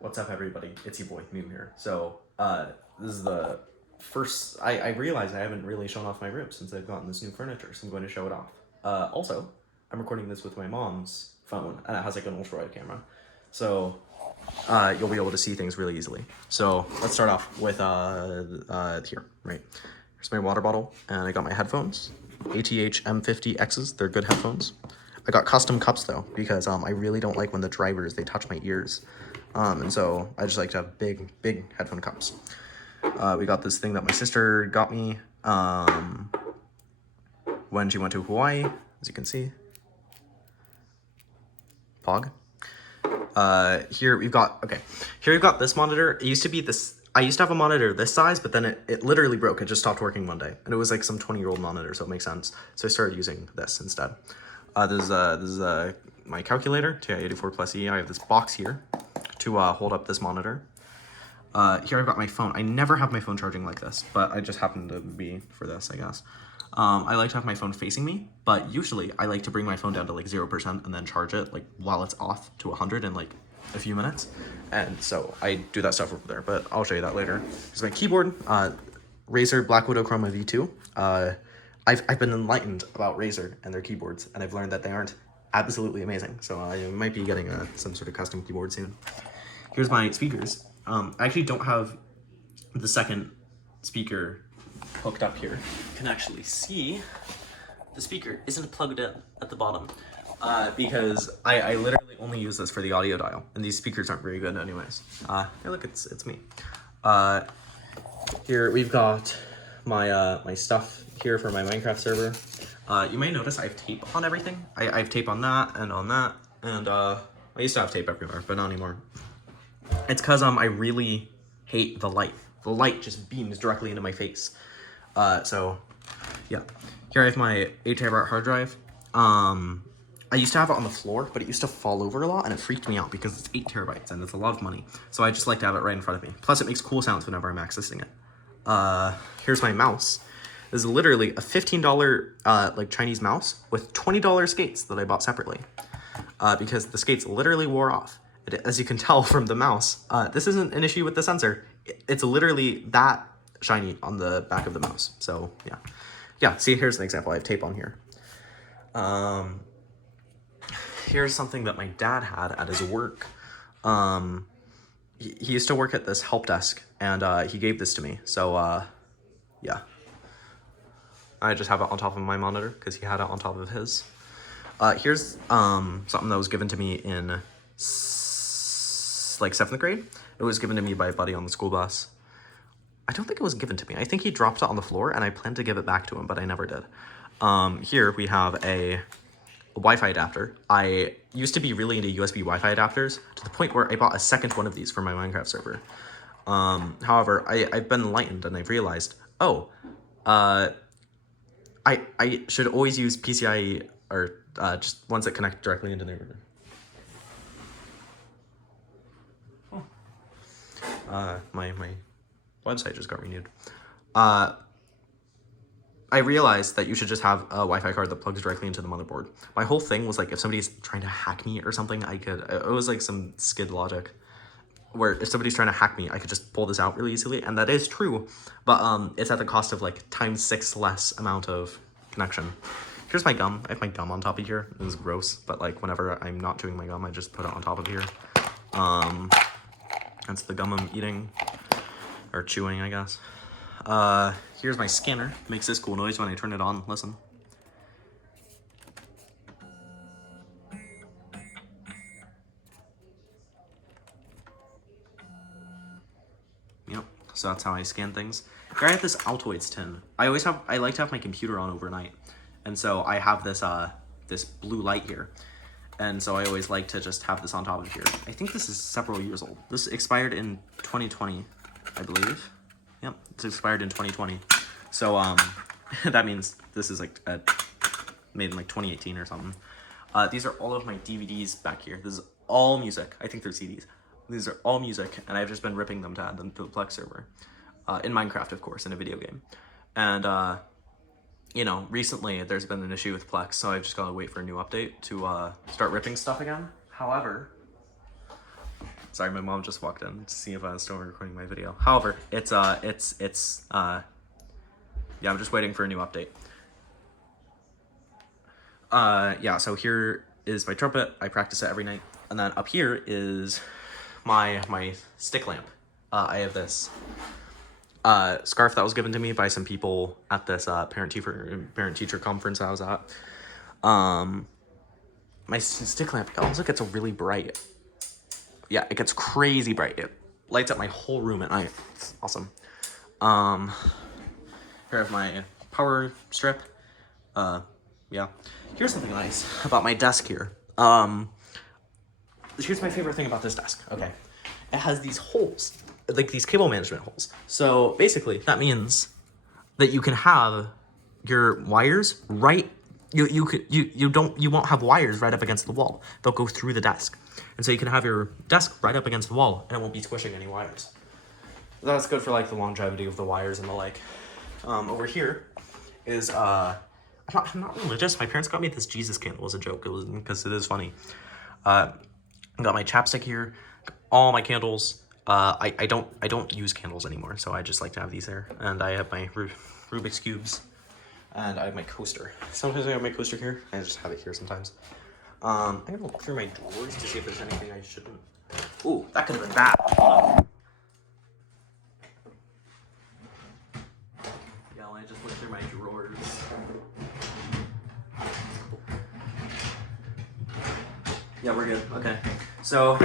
What's up, everybody? It's your boy, Mew here. So, this is the first... I realize I haven't really shown off my room since I've gotten this new furniture, so I'm going to show it off. Also, I'm recording this with my mom's phone, and it has like an ultra-wide camera. So, you'll be able to see things really easily. So, let's start off with, here, right? Here's my water bottle, and I got my headphones. ATH M50Xs, they're good headphones. I got custom cups though, because I really don't like when the drivers, they touch my ears. And so I just like to have big headphone cups. We got this thing that my sister got me when she went to Hawaii, as you can see. Pog. Here we've got this monitor. It used to be this, I used to have a monitor this size, but then it literally broke. It just stopped working one day. And it was like some 20-year-old monitor, so it makes sense. So I started using this instead. This is my calculator, TI-84+E. I have this box here to hold up this monitor. Here I've got my phone. I never have my phone charging like this, but I just happen to be for this, I guess. I like to have my phone facing me, but usually I like to bring my phone down to like 0% and then charge it like while it's off to 100 in like a few minutes. And so I do that stuff over there, but I'll show you that later. Here's my keyboard, Razer Black Widow Chroma V2. I've been enlightened about Razer and their keyboards, and I've learned that they aren't absolutely amazing. So I might be getting some sort of custom keyboard soon. Here's my speakers. I actually don't have the second speaker hooked up here. You can actually see the speaker isn't plugged in at the bottom because I literally only use this for the audio dial, and these speakers aren't very good anyways. Hey, look, it's me. Here we've got my my stuff here for my Minecraft server. You may notice I have tape on everything. I have tape on that, and I used to have tape everywhere, but not anymore. It's because I really hate the light. The light just beams directly into my face. So yeah. Here I have my 8TB hard drive. I used to have it on the floor, but it used to fall over a lot, and it freaked me out because it's 8 terabytes and it's a lot of money. So I just like to have it right in front of me. Plus, it makes cool sounds whenever I'm accessing it. Here's my mouse. This is literally a $15 like Chinese mouse with $20 skates that I bought separately because the skates literally wore off. As you can tell from the mouse, this isn't an issue with the sensor. It's literally that shiny on the back of the mouse. So yeah. See, here's an example. I have tape on here. Here's something that my dad had at his work. He used to work at this help desk, and he gave this to me. So yeah. I just have it on top of my monitor because he had it on top of his. Here's something that was given to me in like 7th grade. It was given to me by a buddy on the school bus. I don't think it was given to me. I think he dropped it on the floor, and I planned to give it back to him, but I never did. Here we have a Wi-Fi adapter. I used to be really into USB Wi-Fi adapters to the point where I bought a second one of these for my Minecraft server. However, I've been enlightened, and I've realized, I should always use PCIe or just ones that connect directly into the router. My website just got renewed. I realized that you should just have a Wi-Fi card that plugs directly into the motherboard. My whole thing was like, if somebody's trying to hack me or something, it was like some skid logic where if somebody's trying to hack me, I could just pull this out really easily. And that is true, but it's at the cost of like ×6 less amount of connection. Here's my gum. I have my gum on top of here. It was gross, but like whenever I'm not chewing my gum, I just put it on top of here. That's the gum I'm eating or chewing, I guess. Here's my scanner. Makes this cool noise when I turn it on. Listen. Yep. So that's how I scan things. Here I have this Altoids tin. I like to have my computer on overnight, and so I have this this blue light here, and so I always like to just have this on top of here. I think this is several years old. This expired in 2020, I believe. Yep, it's expired in 2020. So that means this is like made in like 2018 or something. These are all of my DVDs back here. This is all music. I think they're CDs. These are all music, and I've just been ripping them to add them to the Plex server. In Minecraft, of course, in a video game. And, you know, recently there's been an issue with Plex, so I've just got to wait for a new update to start ripping stuff again. However, Sorry, my mom just walked in to see if I was still recording my video. However, yeah, I'm just waiting for a new update. Yeah, so here is my trumpet. I practice it every night. And then up here is my stick lamp. I have this scarf that was given to me by some people at this parent-teacher conference I was at. My stick lamp also gets really bright. Yeah, it gets crazy bright. It lights up my whole room at night. It's awesome. Here I have my power strip. Yeah. Here's something nice about my desk here. Here's my favorite thing about this desk. Okay. It has these holes, like these cable management holes. So basically, that means that you can have your wires right. You won't have wires right up against the wall. They'll go through the desk, and so you can have your desk right up against the wall, and it won't be squishing any wires. That's good for like the longevity of the wires and the like. Over here is I'm not religious. My parents got me this Jesus candle as a joke. It was because it is funny. I got my chapstick here, all my candles. I don't use candles anymore, so I just like to have these there. And I have my Rubik's cubes, and I have my coaster. Sometimes I have my coaster here. I just have it here sometimes. I'm gonna look through my drawers to see if there's anything I shouldn't. Ooh, that could have been bad. Yeah, I just looked through my drawers. Yeah, we're good. Okay. So,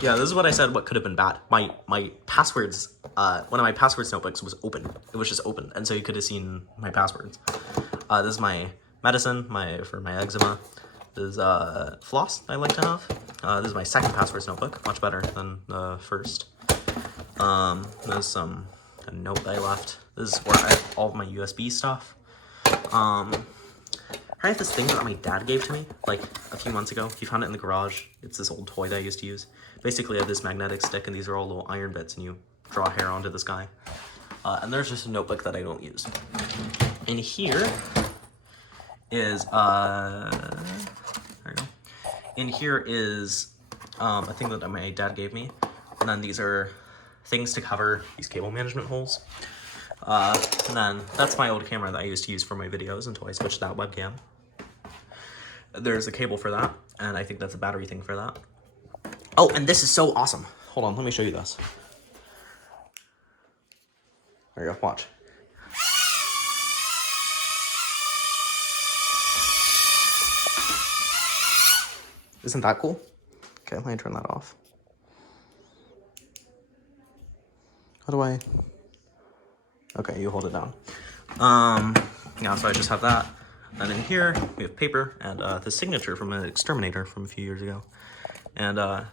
yeah, this is what I said what could have been bad. My passwords, one of my passwords notebooks was open. It was just open, and so you could have seen my passwords. This is my medicine, for my eczema. This is floss I like to have. This is my second passwords notebook, much better than the first. There's a note that I left. This is where I have all of my USB stuff. I have this thing that my dad gave to me, like, a few months ago. He found it in the garage. It's this old toy that I used to use. Basically, I have this magnetic stick, and these are all little iron bits, and you draw hair onto this guy. And there's just a notebook that I don't use. In here is, there we go. In here is a thing that my dad gave me. And then these are things to cover these cable management holes. And then that's my old camera that I used to use for my videos until I switched that webcam. There's a cable for that, and I think that's a battery thing for that. Oh, and this is so awesome. Hold on, let me show you this. There you go, watch. Isn't that cool? Okay, let me turn that off. How do I... Okay, you hold it down. Yeah, so I just have that. And in here, we have paper and the signature from an exterminator from a few years ago. And yeah.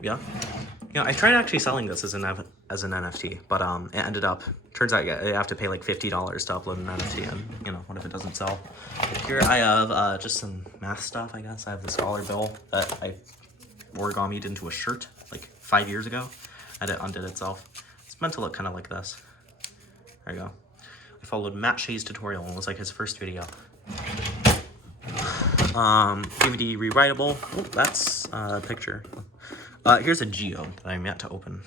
You know, I tried actually selling this as an NFT, but it ended up, turns out you have to pay like $50 to upload an NFT, and you know, what if it doesn't sell? Here I have just some math stuff, I guess. I have this dollar bill that I origamied into a shirt like 5 years ago, and it undid itself. It's meant to look kind of like this. There you go. I followed Matt Shea's tutorial, and it was like his first video. DVD rewritable. Oh, that's a picture. Here's a geode that I'm yet to open.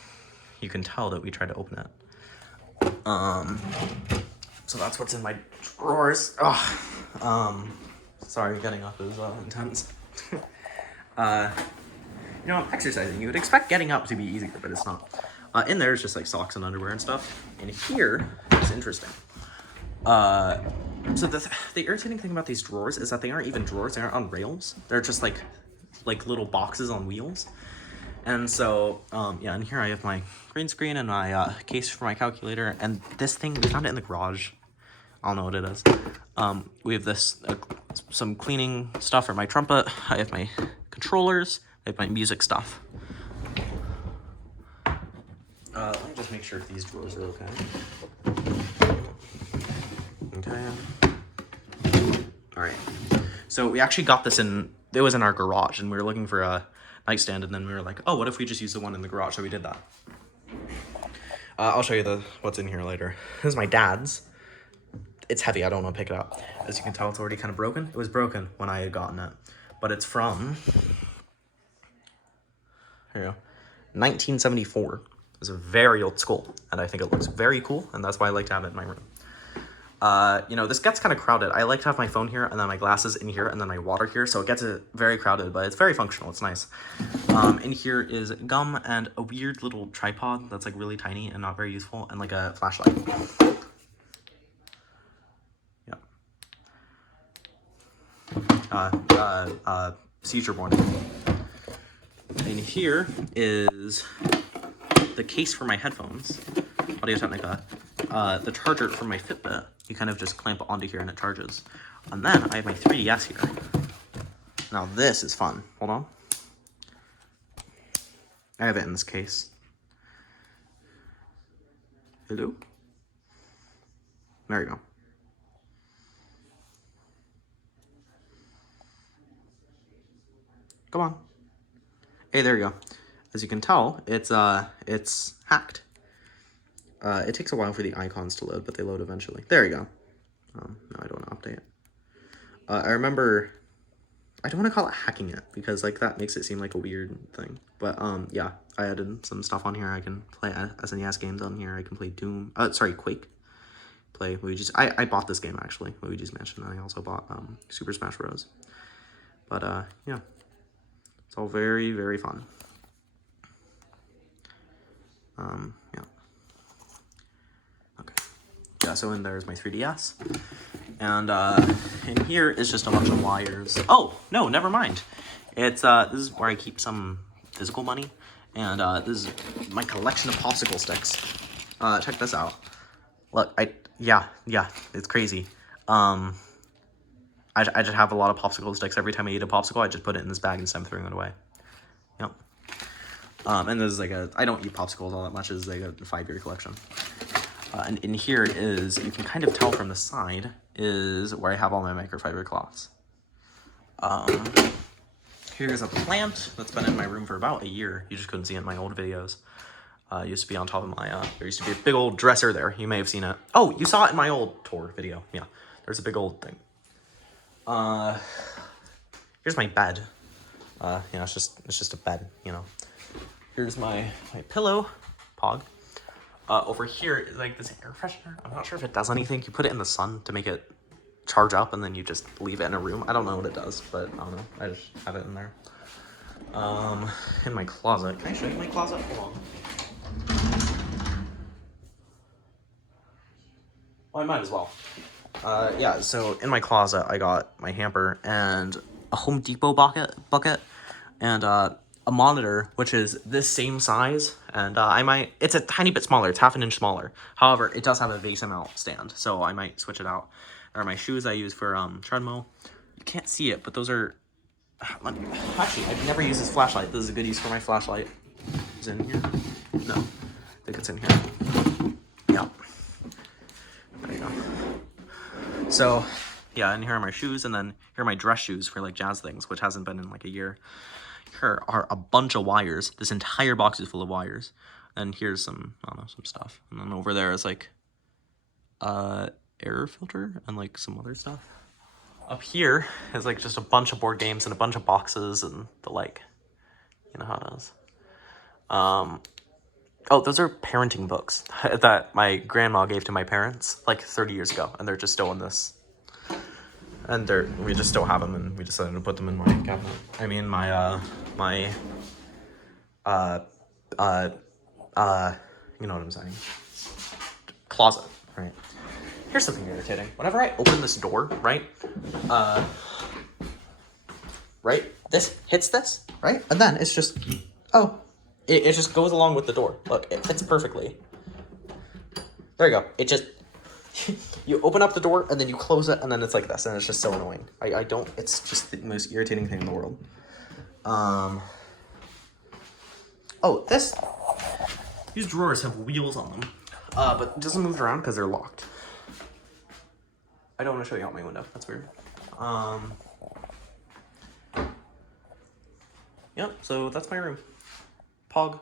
You can tell that we tried to open it. So that's what's in my drawers. Oh, sorry, getting up is intense. You know, I'm exercising. You would expect getting up to be easier, but it's not. In there is just like socks and underwear and stuff. And here is interesting. So the irritating thing about these drawers is that they aren't even drawers. They aren't on rails. They're just like little boxes on wheels. And so, yeah, and here I have my green screen and my case for my calculator. And this thing, we found it in the garage. I don't know what it is. We have this, some cleaning stuff for my trumpet. I have my controllers. I have my music stuff. Let me just make sure if these drawers are okay. Okay. All right. So we actually got this it was in our garage, and we were looking for a nightstand, and then we were like, oh, what if we just use the one in the garage? So we did that. I'll show you what's in here later. This is my dad's. It's heavy. I don't want to pick it up. As you can tell, it's already kind of broken. It was broken when I had gotten it, but it's from... Here you go. 1974. It's a very old school, and I think it looks very cool, and that's why I like to have it in my room. You know, this gets kind of crowded. I like to have my phone here, and then my glasses in here, and then my water here, so it gets very crowded, but it's very functional. It's nice. In here is gum and a weird little tripod that's like really tiny and not very useful, and like a flashlight. Yeah. Seizure warning. In here is the case for my headphones, Audio-Technica, the charger for my Fitbit. You kind of just clamp it onto here and it charges. And then I have my 3DS here. Now this is fun. Hold on. I have it in this case. Hello? There you go. Come on. Hey, there you go. As you can tell, it's hacked. It takes a while for the icons to load, but they load eventually. There you go. No, I don't want to update. I remember, I don't want to call it hacking it, because like that makes it seem like a weird thing. But yeah, I added some stuff on here. I can play SNES games on here. I can play Doom. Sorry, Quake. Play Luigi's. I bought this game actually, Luigi's Mansion, and I also bought Super Smash Bros. But yeah, it's all very, very fun. Yeah. Okay. Yeah, so in there's my 3DS. And in here is just a bunch of wires. Oh, no, never mind. It's this is where I keep some physical money. And this is my collection of popsicle sticks. Check this out. Look, yeah, it's crazy. I just have a lot of popsicle sticks. Every time I eat a popsicle, I just put it in this bag instead of throwing it away. Yep. And there's like I don't eat popsicles all that much. It's like a 5-year collection. And in here is, you can kind of tell from the side, is where I have all my microfiber cloths. Here's a plant that's been in my room for about a year. You just couldn't see it in my old videos. It used to be on top of my, there used to be a big old dresser there. You may have seen it. Oh, you saw it in my old tour video. Yeah, there's a big old thing. Here's my bed. You know, it's just a bed, you know. Here's my pillow, Pog. Over here is like this air freshener. I'm not sure if it does anything. You put it in the sun to make it charge up, and then you just leave it in a room. I don't know what it does, but I don't know. I just have it in there. In my closet. Can I show you my closet? Hold on. Well, I might as well. Yeah, so in my closet, I got my hamper and a Home Depot bucket and a monitor, which is this same size, and it's a tiny bit smaller. It's half an inch smaller. However, it does have a base mount stand, so I might switch it out. There are my shoes I use for treadmill. You can't see it, but those are... Actually, I've never used this flashlight. This is a good use for my flashlight. Is it in here? No. I think it's in here. Yeah. There you go. So, yeah, and here are my shoes, and then here are my dress shoes for, like, jazz things, which hasn't been in, like, a year. Here are a bunch of wires. This entire box is full of wires. And here's some, I don't know, some stuff. And then over there is, like, air filter and, like, some other stuff. Up here is, like, just a bunch of board games and a bunch of boxes and the like. You know how it is. Oh, those are parenting books that my grandma gave to my parents like 30 years ago, and they're just still in this. And we just still have them, and we decided to put them in my cabinet. I mean, my you know what I'm saying? Closet, right? Here's something irritating. Whenever I open this door, right? Right? This hits this, right? And then it's just, it just goes along with the door. Look, it fits perfectly. There you go. It just, you open up the door and then you close it and then it's like this, and it's just so annoying. I don't, it's just the most irritating thing in the world. Oh, these drawers have wheels on them, but it doesn't move around because they're locked. I don't want to show you out my window. That's weird. Yep, so that's my room. Pog.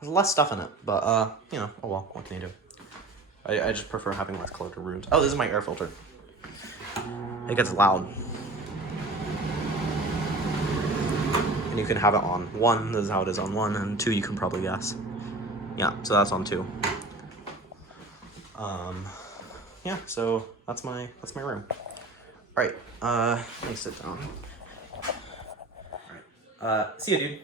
There's less stuff in it, but, you know, oh well, what can you do? I just prefer having less cluttered rooms. Oh, this is my air filter. It gets loud. and you can have it on 1. This is how it is on 1, and 2 you can probably guess. Yeah, so that's on 2. Yeah, so that's my room. All right, let me sit down. All right, see you, dude.